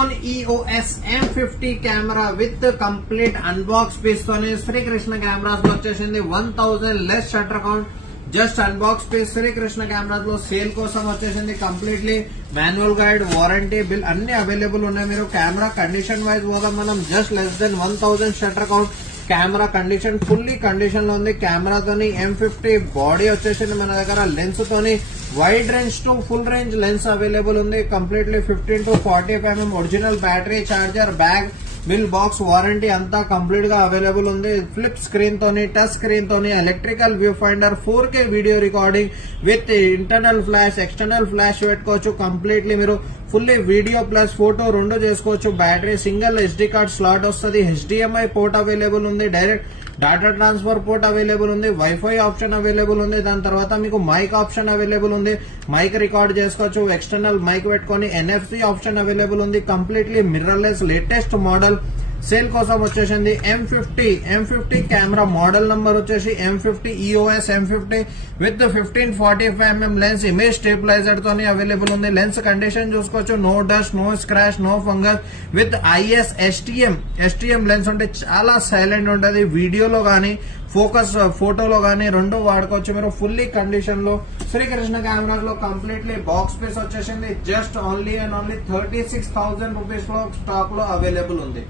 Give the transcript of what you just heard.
Canon EOS M50 camera with complete unbox piece తోని Srikrishna cameras లో వచ్చేసింది 1000 less shutter count. Just unbox piece Srikrishna cameras లో sale కోసం వచ్చేసింది. Completely manual guide, warranty bill అన్ని available ఉన్నాయి. మీరు కెమెరా కండిషన్ వైజ్ పోదాం మనం. Just less then 1000 shutter count. Camera condition fully condition లో ఉంది. కెమెరాతోని M50 బాడీ వచ్చేసింది మన దగ్గర. లెన్స్ తోని wide range to full range lens available ఉంది. Completely 15 to 45mm original battery, charger, bag, bill, box, warranty అంతా కంప్లీట్ గా అవైలబుల్ ఉంది. ఫ్లిప్ స్క్రీన్ తోని, టచ్ స్క్రీన్ తోని, electrical view finder, 4K video recording with internal flash, external flash పెట్టుకోవచ్చు. Completely మీరు fully video plus photo రెండు చేసుకోవచ్చు. Battery, single SD card slot వస్తుంది. HDMI పోర్ట్ అవైలబుల్ ఉంది. Direct data transfer port available ఉంది. Wifi option available ఉంది. దాని తర్వాత మీకు మైక్ ఆప్షన్ అవైలబుల్ ఉంది. మైక్ రికార్డ్ చేసుకోవచ్చు. ఎక్స్టర్నల్ మైక్ పెట్టుకొని NFC ఆప్షన్ అవైలబుల్ ఉంది. Completely mirrorless latest model sale కోసం వచ్చేసింది. M50 కెమెరా మోడల్ నంబర్ వచ్చేసి M50 EOS M50 with 1545mm lens, image stabiliser తోని అవైలబుల్ ఉంది. లెన్స్ కండిషన్ చూసుకోవచ్చు. No dust, no scratch, no fungus with IS STM lens ఉంటే చాలా silent ఉంటది. వీడియోలో గానీ ఫోకస్ ఫోటోలో గానీ రెండు వాడుకోవచ్చు మీరు. ఫుల్లీ కండిషన్ లో శ్రీకృష్ణ కెమెరాస్ లో కంప్లీట్లీ బాక్స్ పీస్ వచ్చేసింది. Just only and only 36,000 rupees లో స్టాక్ లో అవైలబుల్ ఉంది.